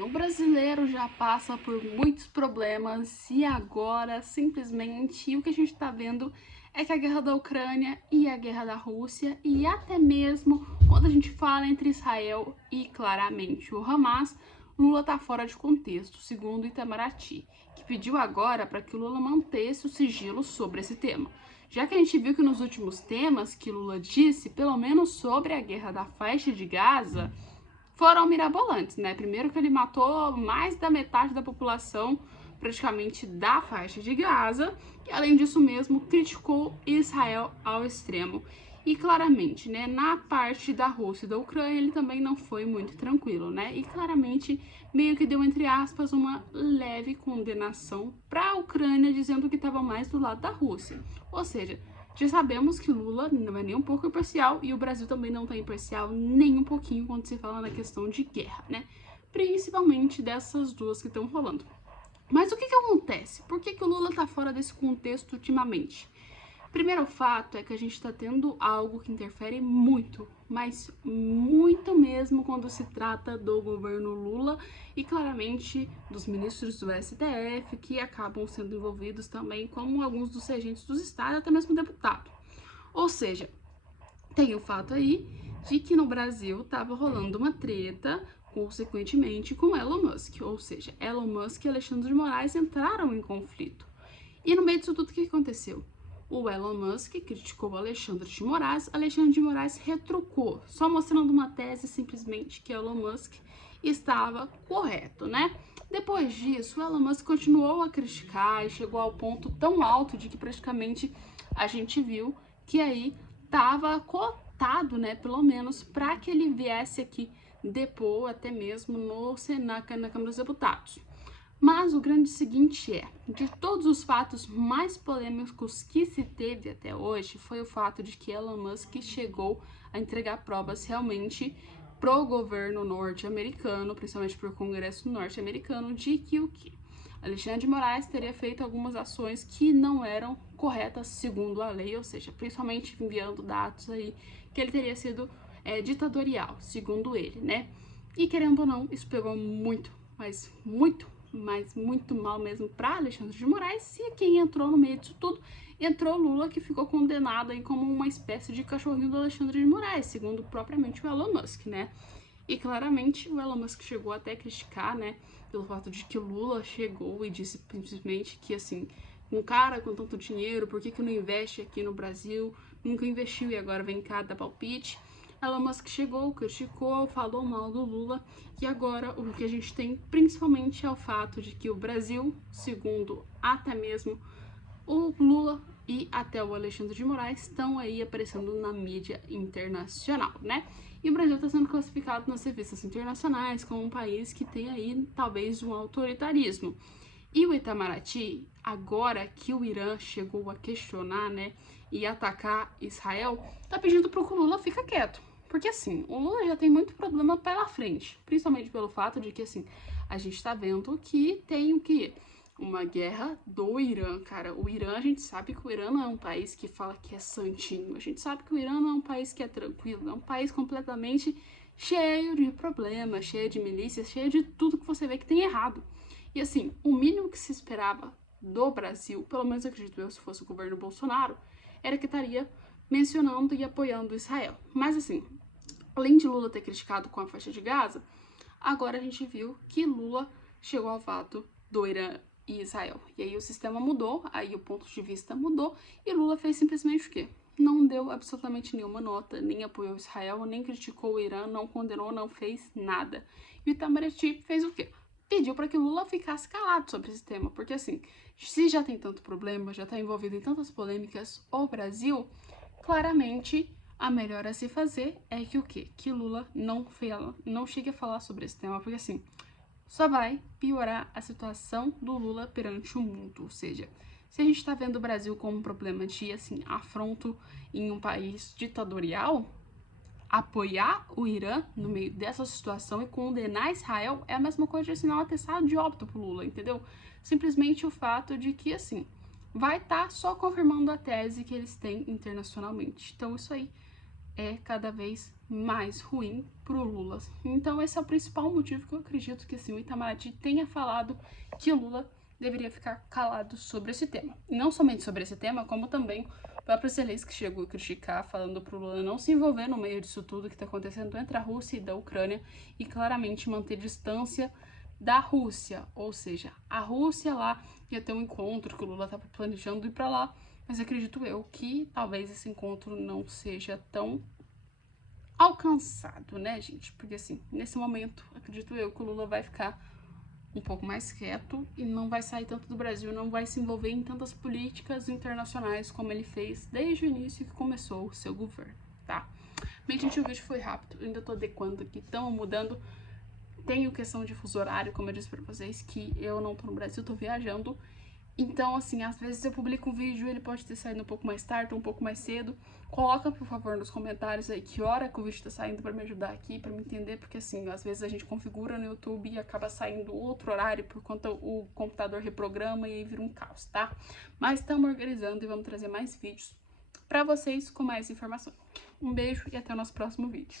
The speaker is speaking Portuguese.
O brasileiro já passa por muitos problemas e agora, simplesmente, o que a gente está vendo é que a guerra da Ucrânia e a guerra da Rússia, e até mesmo quando a gente fala entre Israel e, claramente, o Hamas, Lula está fora de contexto, segundo Itamaraty, que pediu agora para que Lula mantesse o sigilo sobre esse tema. Já que a gente viu que nos últimos temas que Lula disse, pelo menos sobre a guerra da faixa de Gaza, foram mirabolantes, né? Primeiro que ele matou mais da metade da população, praticamente, da faixa de Gaza, e além disso mesmo, criticou Israel ao extremo. E claramente, né, na parte da Rússia e da Ucrânia, ele também não foi muito tranquilo, né? E claramente, meio que deu, entre aspas, uma leve condenação para a Ucrânia, dizendo que estava mais do lado da Rússia. Ou seja, já sabemos que Lula não é nem um pouco imparcial e o Brasil também não está imparcial nem um pouquinho quando se fala na questão de guerra, né? Principalmente dessas duas que estão rolando. Mas o que acontece? Por que o Lula está fora desse contexto ultimamente? Primeiro fato é que a gente está tendo algo que interfere muito, mas muito mesmo quando se trata do governo Lula e claramente dos ministros do STF que acabam sendo envolvidos também, como alguns dos regentes dos estados, até mesmo deputado. Ou seja, tem o fato aí de que no Brasil estava rolando uma treta, consequentemente, com Elon Musk. Ou seja, Elon Musk e Alexandre de Moraes entraram em conflito. E no meio disso tudo, o que aconteceu? O Elon Musk criticou o Alexandre de Moraes retrucou, só mostrando uma tese simplesmente que Elon Musk estava correto, né? Depois disso, o Elon Musk continuou a criticar e chegou ao ponto tão alto de que praticamente a gente viu que aí estava cotado, né, pelo menos, para que ele viesse aqui depor até mesmo no Senado, na Câmara dos Deputados. Mas o grande seguinte é, de todos os fatos mais polêmicos que se teve até hoje, foi o fato de que Elon Musk chegou a entregar provas realmente pro governo norte-americano, principalmente pro Congresso norte-americano, de que o que? Alexandre de Moraes teria feito algumas ações que não eram corretas segundo a lei, ou seja, principalmente enviando dados aí que ele teria sido ditatorial, segundo ele, né? E querendo ou não, isso pegou muito, mas muito mal mesmo para Alexandre de Moraes. E quem entrou no meio disso tudo? Entrou Lula, que ficou condenado aí como uma espécie de cachorrinho do Alexandre de Moraes, segundo propriamente o Elon Musk, né? E claramente o Elon Musk chegou até a criticar, né, pelo fato de que Lula chegou e disse simplesmente que, assim, um cara com tanto dinheiro, por que não investe aqui no Brasil? Nunca investiu e agora vem cá dar palpite. Elon Musk chegou, criticou, falou mal do Lula e agora o que a gente tem principalmente é o fato de que o Brasil, segundo até mesmo o Lula e até o Alexandre de Moraes, estão aí aparecendo na mídia internacional, né? E o Brasil está sendo classificado nas revistas internacionais como um país que tem aí talvez um autoritarismo. E o Itamaraty, agora que o Irã chegou a questionar, né, e atacar Israel, tá pedindo pro que o Lula fica quieto. Porque assim, o Lula já tem muito problema pela frente, principalmente pelo fato de que assim, a gente tá vendo que tem o que? Uma guerra do Irã, cara. O Irã, a gente sabe que o Irã não é um país que fala que é santinho. A gente sabe que o Irã não é um país que é tranquilo. É um país completamente cheio de problemas, cheio de milícias, cheio de tudo que você vê que tem errado. E assim, o mínimo que se esperava do Brasil, pelo menos acredito eu, se fosse o governo Bolsonaro, era que estaria mencionando e apoiando Israel. Mas assim, além de Lula ter criticado com a faixa de Gaza, agora a gente viu que Lula chegou ao fato do Irã e Israel. E aí o sistema mudou, aí o ponto de vista mudou, e Lula fez simplesmente o quê? Não deu absolutamente nenhuma nota, nem apoiou Israel, nem criticou o Irã, não condenou, não fez nada. E o Itamaraty fez o quê? Pediu para que Lula ficasse calado sobre esse tema, porque assim, se já tem tanto problema, já está envolvido em tantas polêmicas o Brasil, claramente a melhor a se fazer é que o quê? Que Lula não chegue a falar sobre esse tema, porque assim, só vai piorar a situação do Lula perante o mundo. Ou seja, se a gente está vendo o Brasil como um problema de, assim, afronto em um país ditatorial, apoiar o Irã no meio dessa situação e condenar Israel é a mesma coisa de assinar um atestado de óbito pro Lula, entendeu? Simplesmente o fato de que, assim, vai estar só confirmando a tese que eles têm internacionalmente. Então, isso aí é cada vez mais ruim pro Lula. Então esse é o principal motivo que eu acredito que assim, o Itamaraty tenha falado que o Lula deveria ficar calado sobre esse tema. E não somente sobre esse tema, como também o próprio Zelensky chegou a criticar, falando pro Lula não se envolver no meio disso tudo que está acontecendo entre a Rússia e da Ucrânia e claramente manter distância da Rússia, ou seja, a Rússia lá ia ter um encontro que o Lula estava planejando ir para lá, mas acredito eu que talvez esse encontro não seja tão alcançado, né, gente? Porque assim, nesse momento, acredito eu que o Lula vai ficar um pouco mais quieto e não vai sair tanto do Brasil, não vai se envolver em tantas políticas internacionais como ele fez desde o início que começou o seu governo, tá? Bem, gente, o vídeo foi rápido, eu ainda tô adequando aqui, estamos mudando. Tenho questão de fuso horário, como eu disse pra vocês, que eu não tô no Brasil, tô viajando. Então, assim, às vezes eu publico um vídeo, ele pode ter saído um pouco mais tarde, um pouco mais cedo. Coloca, por favor, nos comentários aí que hora que o vídeo tá saindo pra me ajudar aqui, pra me entender, porque assim, às vezes a gente configura no YouTube e acaba saindo outro horário por conta o computador reprograma e aí vira um caos, tá? Mas estamos organizando e vamos trazer mais vídeos pra vocês com mais informação. Um beijo e até o nosso próximo vídeo.